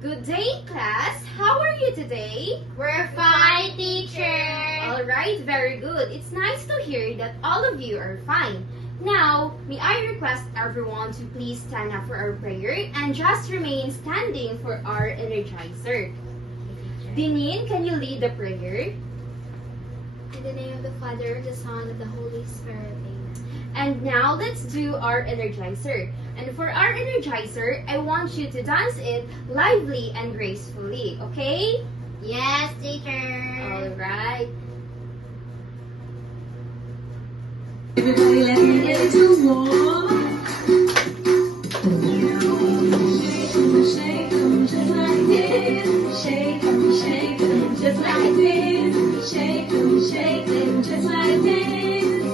Good day, class. How are you today? We're fine, teacher. Alright, very good. It's nice to hear that all of you are fine. Now, may I request everyone to please stand up for our prayer and just remain standing for our energizer. Dinin, can you lead the prayer? In the name of the Father, the Son, and the Holy Spirit. Amen. And now let's do our energizer. And for our energizer, I want you to dance it lively and gracefully, okay? Yes, teacher. Alright. Everybody, let's get into war. Shake 'em just like this. Shake 'em just like this. Shake 'em just like this.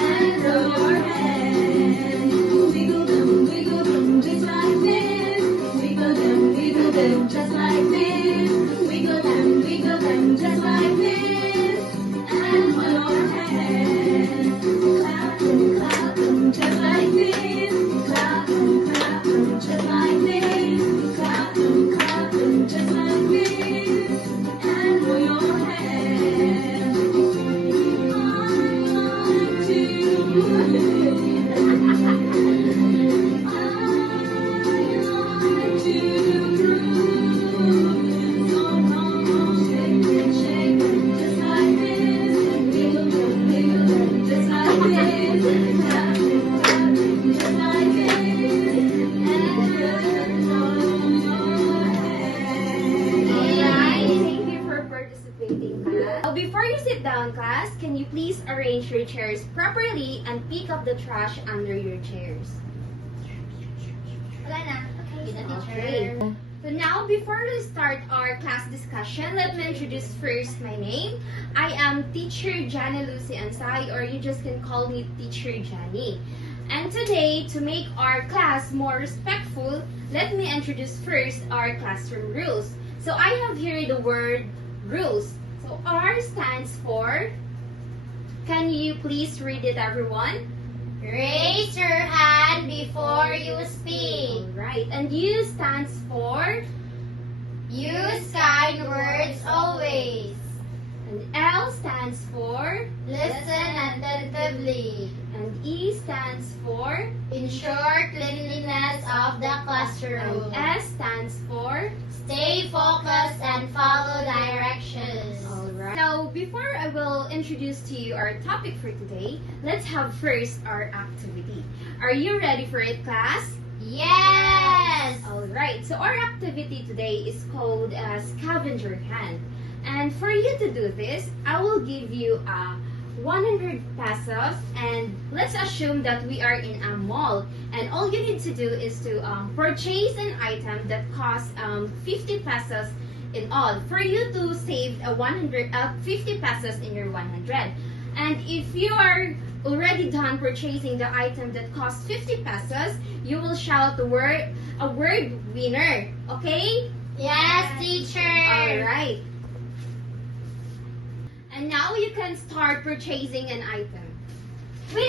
And throw your hands. Wiggle them just like this. Wiggle them just like this. Wiggle them just like this. And throw your hands. Clap them just like this. Clap them just like this. Clap them just like this. And throw your hands. Alright, thank you for participating, class. Before you sit down, class, can you please arrange your chairs properly and pick up the trash under your chairs? Wala na. Okay, Okay. So now, before we start our class discussion, let me introduce first my name. I am Teacher Jana Lucy Ansay, or you just can call me Teacher Jani. And today, to make our class more respectful, let me introduce first our classroom rules. So I have here the word rules. So R stands for, can you please read it, everyone? Raise your hand before you speak. Alright, and U stands for, Use kind words always. and L stands for, Listen attentively. and E stands for, Ensure cleanliness of the classroom. and S stands for. Stay focused and follow directions. Alright. Now, before I will introduce to you our topic for today, let's have first our activity. Are you ready for it, class? Yes! Alright, so our activity today is called Scavenger Hunt. And for you to do this, I will give you 100 pesos, and let's assume that we are in a mall, and all you need to do is to purchase an item that costs 50 pesos in all for you to save 50 pesos in your 100. And if you are already done purchasing the item that costs 50 pesos, you will shout the word winner, okay? Yes, teacher! Alright. And now you can start purchasing an item. Winner!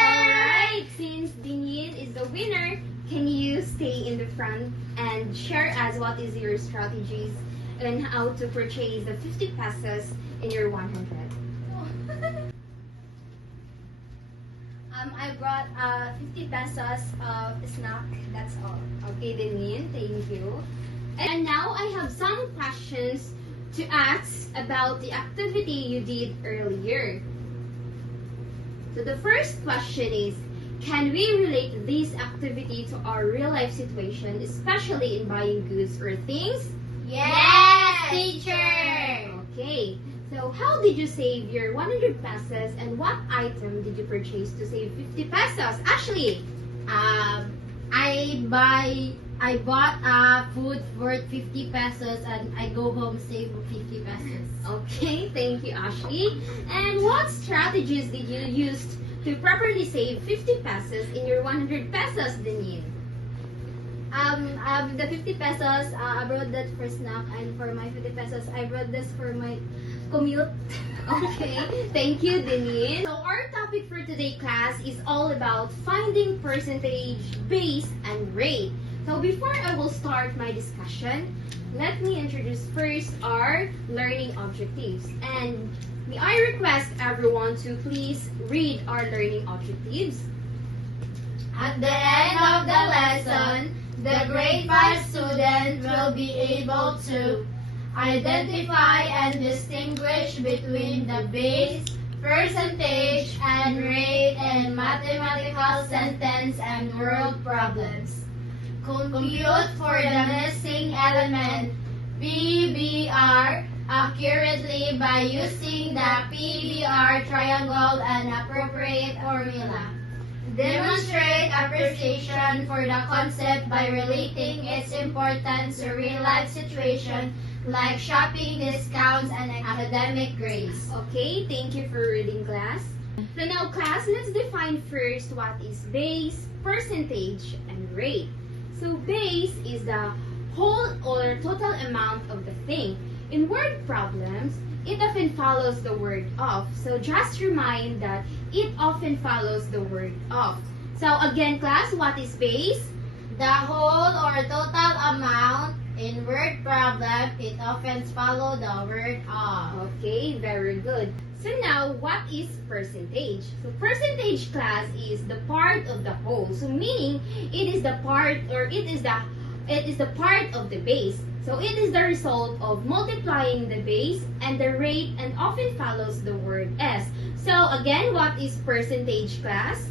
Alright, since Dinin is the winner, can you stay in the front and share us what is your strategies and how to purchase the 50 pesos in your 100? I brought 50 pesos of snack. That's all. Okay, Dinin, thank you. And now I have some questions to ask about the activity you did earlier. So the first question is, can we relate this activity to our real life situation, especially in buying goods or things? Yes, teacher! Okay, so how did you save your 100 pesos and what item did you purchase to save 50 pesos? Ashley? I bought food worth 50 pesos and I go home save 50 pesos. Okay, thank you, Ashley. And what strategies did you use to properly save 50 pesos in your 100 pesos, Dinin? The 50 pesos, I brought that for snack, and for my 50 pesos, I brought this for my commute. Okay, thank you, Dinin. So our topic for today, class, is all about finding percentage, base, and rate. So before I will start my discussion, let me introduce first our learning objectives. And may I request everyone to please read our learning objectives. At the end of the lesson, the grade 5 student will be able to identify and distinguish between the base, percentage, and rate in mathematical sentence and word problems. Compute for the missing element PBR accurately by using the PBR triangle and appropriate formula. Demonstrate appreciation for the concept by relating its importance to real-life situations like shopping discounts and academic grades. Okay, thank you for reading, class. So now, class, let's define first what is base, percentage, and rate. So base is the whole or total amount of the thing. In word problems, it often follows the word of. So just remind that it often follows the word of. So again, class, what is base? The whole or total amount in word problem, it often follow the word of. Okay, very good. So now, what is percentage? So percentage, class, is the part of the whole. So meaning, it is the part or it is the part of the base. So it is the result of multiplying the base and the rate and often follows the word s. So again, what is percentage, class?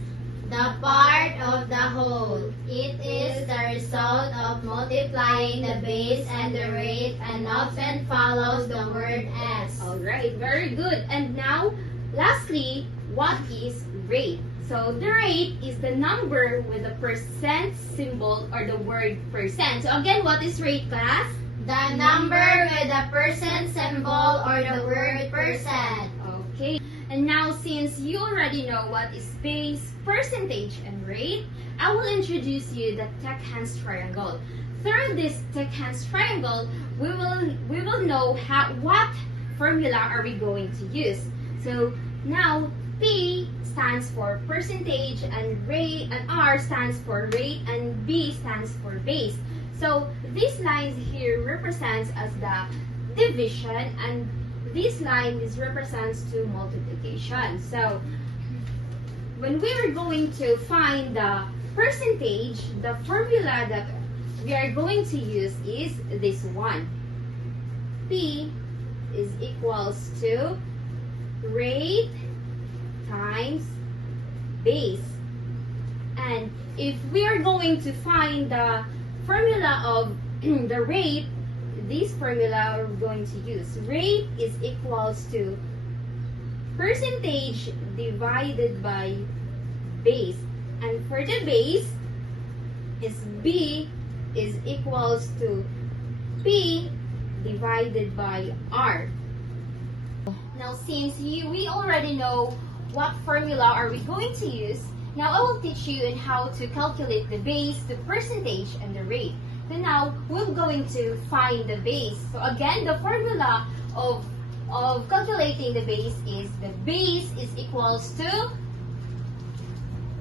The part of the whole. It is the result of multiplying the base and the rate and often follows the word s. Alright, very good. And now, lastly, what is rate? So the rate is the number with the percent symbol or the word percent. So again, what is rate, class? The number with the percent symbol or the word percent. Okay. And now, since you already know what is base, percentage, and rate, I will introduce you the Tech-Hands triangle. Through this Tech-Hands triangle, we will know what formula are we going to use. So now, P stands for percentage, and rate, and R stands for rate, and B stands for base. So these lines here represents as the division, and this line represents to multiplication. So when we are going to find the percentage, the formula that we are going to use is this one. P is equals to rate times base. And if we are going to find the formula of the rate, this formula we're going to use. Rate is equals to percentage divided by base. And for the base, is B is equals to P divided by R. Now, since we already know what formula are we going to use, now I will teach you on how to calculate the base, the percentage, and the rate. So now, we're going to find the base. So again, the formula of calculating the base is the base is equals to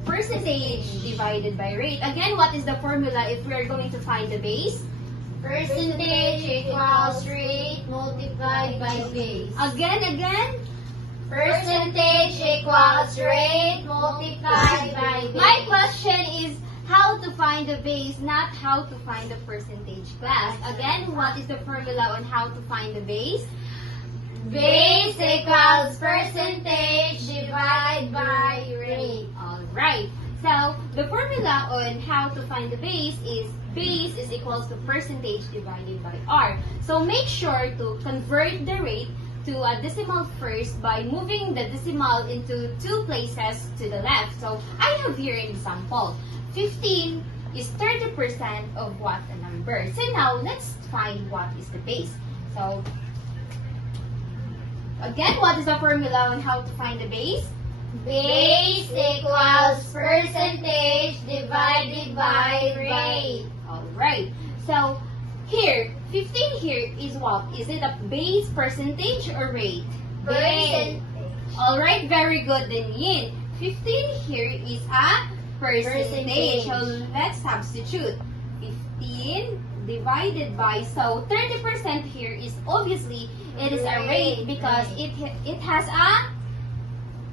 percentage divided by rate. Again, what is the formula if we are going to find the base? Percentage equals rate multiplied by base. Again. Percentage equals rate multiplied by base. My question is how to find the base, not how to find the percentage, class. Again, what is the formula on how to find the base? Base equals percentage divided by rate. Alright. So, the formula on how to find the base is equals to percentage divided by R. So, make sure to convert the rate to a decimal first by moving the decimal into two places to the left. So, I have here an example. 15 is 30% of what a number. So, now, let's find what is the base. So, again, what is the formula on how to find the base? Base equals percentage divided by rate. Alright. So, here, 15 here is what? Is it a base, percentage, or rate? Percentage. Alright, very good. Then yin. 15 here is a percentage. Percentage. So, let's substitute. 15 divided by, so 30% here is obviously, it is a rate because it has a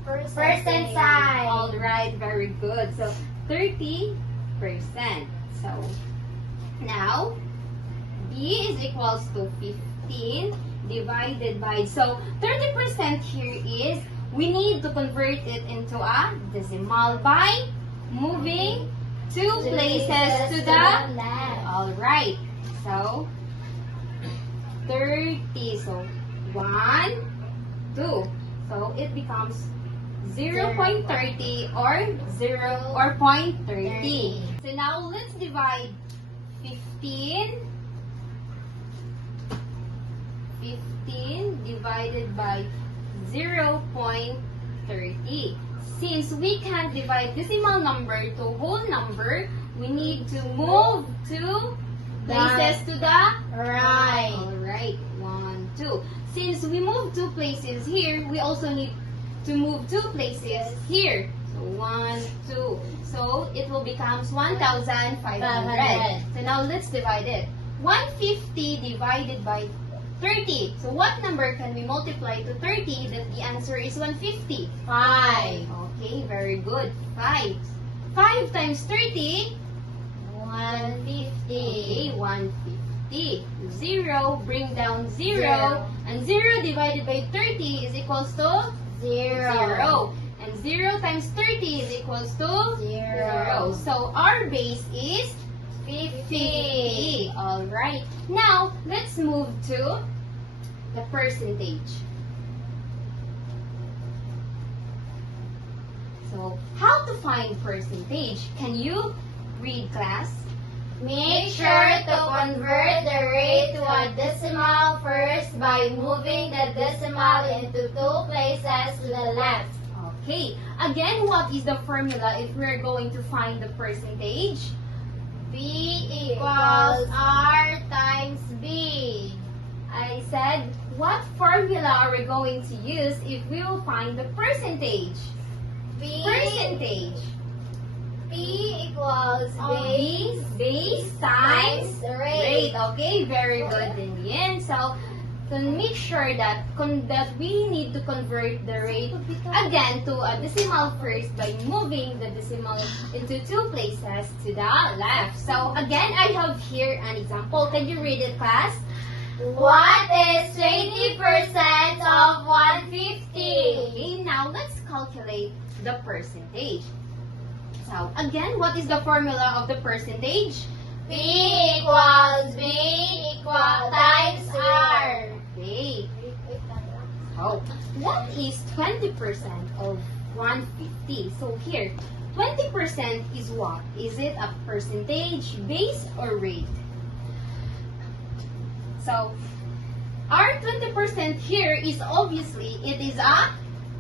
Percent sign. Alright, very good. So 30%. So now B is equals to 15 divided by, so 30% here is, we need to convert it into a decimal by moving two places to the left. Alright, so 30, so 1, 2, so it becomes 0.30 or 0.30. So now let's divide 15 divided by 0.30. Since we can't divide decimal number to whole number, we need to move two places to the Right. Alright, 1, 2. Since we move two places here, we also need to move two places here. So 1, 2. So it will become 1,500. 500. So now let's divide it. 150 divided by 30. So what number can we multiply to 30 that the answer is 150? 5. Okay, very good. 5. 5 times 30. 150. Okay, 150. 0, bring down 0. Zero. And 0 divided by 30 is equals to 0. And 0 times 30 is equals to 0. So our base is 50. Alright. Now, let's move to the percentage. So, how to find percentage? Can you read, class? Make sure to convert the rate to a decimal first by moving the decimal into two places to the left. Okay. Again, what is the formula if we're going to find the percentage? B equals R times B. I said, what formula are we going to use if we will find the percentage? Percentage. P equals Base times rate. rate. Okay, very good, Lynn. So, to make sure that we need to convert the rate again to a decimal first by moving the decimal into two places to the left. So, again, I have here an example. Can you read it, class? What is 20% of 150? Okay, now let's calculate the percentage. So, again, what is the formula of the percentage? P equals B times R. Okay. So, what is 20% of 150? So, here, 20% is what? Is it a percentage, base, or rate? So, our 20% here is obviously, it is a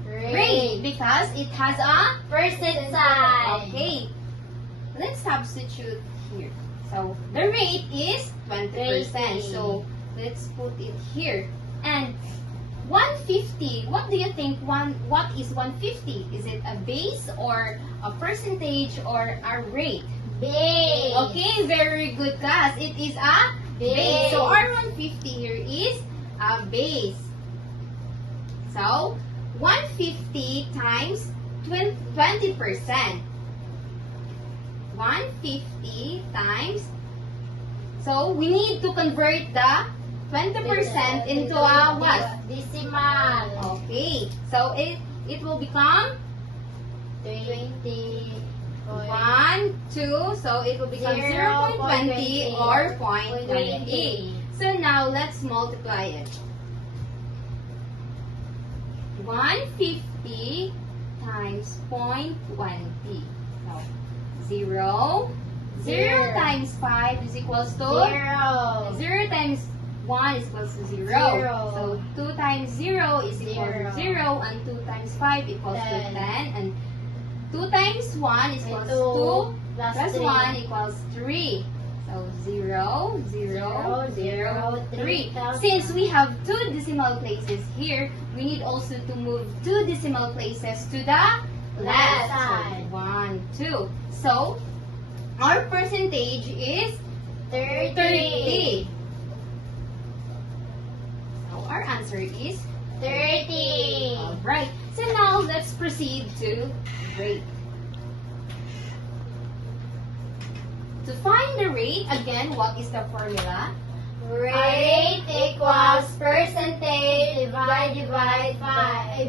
rate because it has a Percent sign. Okay, let's substitute here. So, the rate is 20%. 20. So, let's put it here. And 150, what do you think what is 150? Is it a base or a percentage or a rate? Base. Okay, very good, class. It is a base. So, our 150 here is a base. So, 150 times 20%. 150 times, so we need to convert the 20% into a what? Decimal. Okay, so it will become 20. 1, 2, so it will become 0.20 or 0.20. So now let's multiply it. 150 times 0.20. So 0. 0 times 5 is equals to 0. 0 times 1 is equals to 0. Zero. So 2 times 0 is equal to 0 and 2 times 5 equals to 10 and 2 times 1 is equals to 2 plus 1 equals 3. So 0, 0, 0, 3. Since we have two decimal places here, we need also to move two decimal places to the left side. side. 1, 2. So, our percentage is 30. 30. So our answer is 30. alright. So now let's proceed to rate. To find the rate, again, what is the formula? Rate equals percentage divided by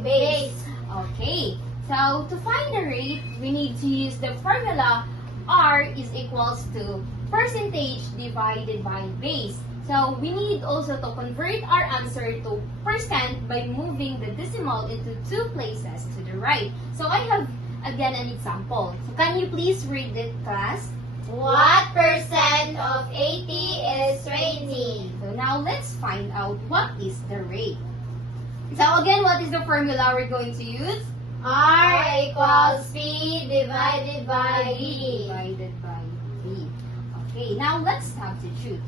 base. Okay, so to find the rate, we need to use the formula R is equals to percentage divided by base. So we need also to convert our answer to percent by moving the decimal into two places to the right. So I have again an example. So can you please read it, class? What percent of 80 is 20? So now let's find out what is the rate. So again, what is the formula we're going to use? R equals P divided by B. Divided by B. Okay, now let's substitute.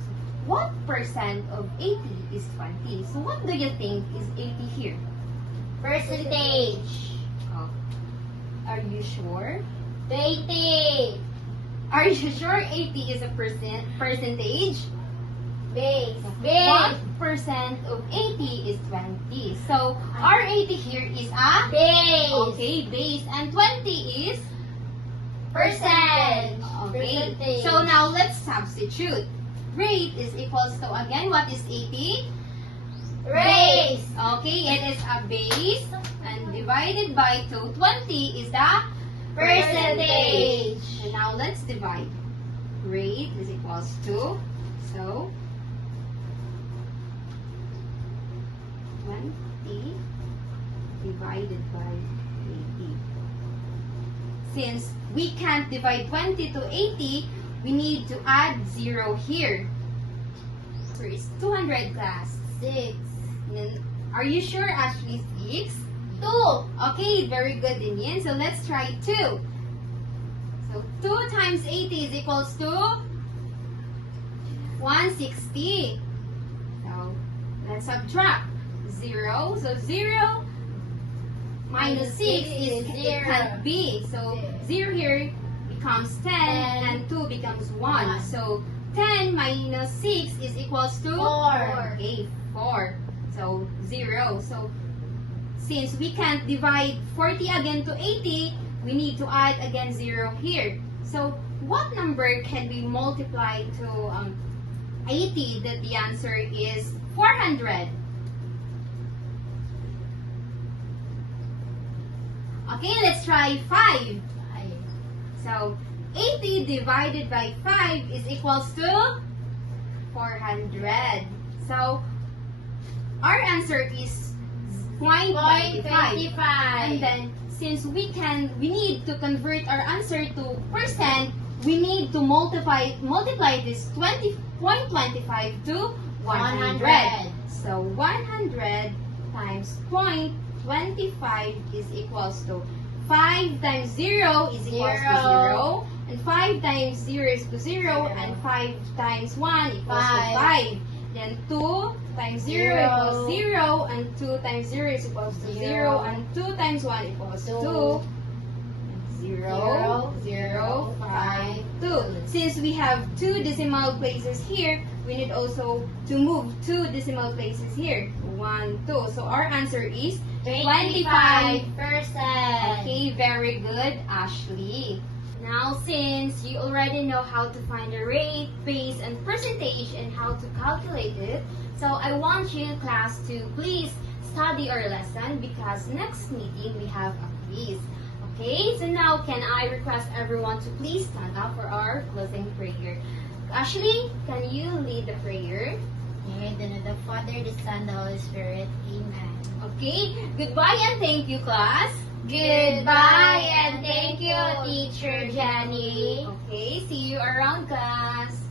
What percent of 80 is 20? So what do you think is 80 here? Percentage. Oh. Are you sure? 20. Are you sure 80 is a percentage? Base. What Base. percent of 80 is 20? So our 80 here is a Base. okay base, and 20 is Percent. okay. Percentage. So now let's substitute. Rate is equals to again what is 80? Raise. Okay, it is a base and divided by 220 is the Percentage. And now let's divide. Rate is equals to, so 20 divided by 80. Since we can't divide 20 to 80, we need to add 0 here. First, 200 class. 6. Then, are you sure Ashley 6? 2. Okay, very good din yan. So let's try 2. So 2 times 80 is equals to 160. So let's subtract 0. So 0 minus 6 is Zero. can't be. So 0 here becomes 10 and 2 becomes 1. One. So 10 minus 6 is equals to 4. Okay, 4. So 0. So since we can't divide 40 again to 80, we need to add again 0 here. So what number can we multiply to 80 that the answer is 400? Okay, let's try 5. So 80 divided by 5 is equals to 400. So our answer is 0.25. And then since we need to convert our answer to percent, we need to multiply this 20.25 to 100. So 100 times 0.25 is equals to 5 times 0 is equals to 0. And 5 times 0 is to 0. And 5 times 1 equals to 5. Then 2 times 0 equals 0. And 2 times 0 is equals to 0. And 2 times 1 equals 2. 0, 0, 5, 2. Since we have 2 decimal places here, we need also to move 2 decimal places here. 1, 2. So our answer is 25%. Okay, very good, Ashley. Now, since you already know how to find the rate, base, and percentage and how to calculate it, so I want you, class, to please study our lesson because next meeting we have a quiz. Okay, so now can I request everyone to please stand up for our closing prayer. Ashley, can you lead the prayer? In the name of the Father, the Son, the Holy Spirit. Amen. Okay, goodbye and thank you, class. Goodbye and thank you, Teacher Jenny. Okay, see you around, class.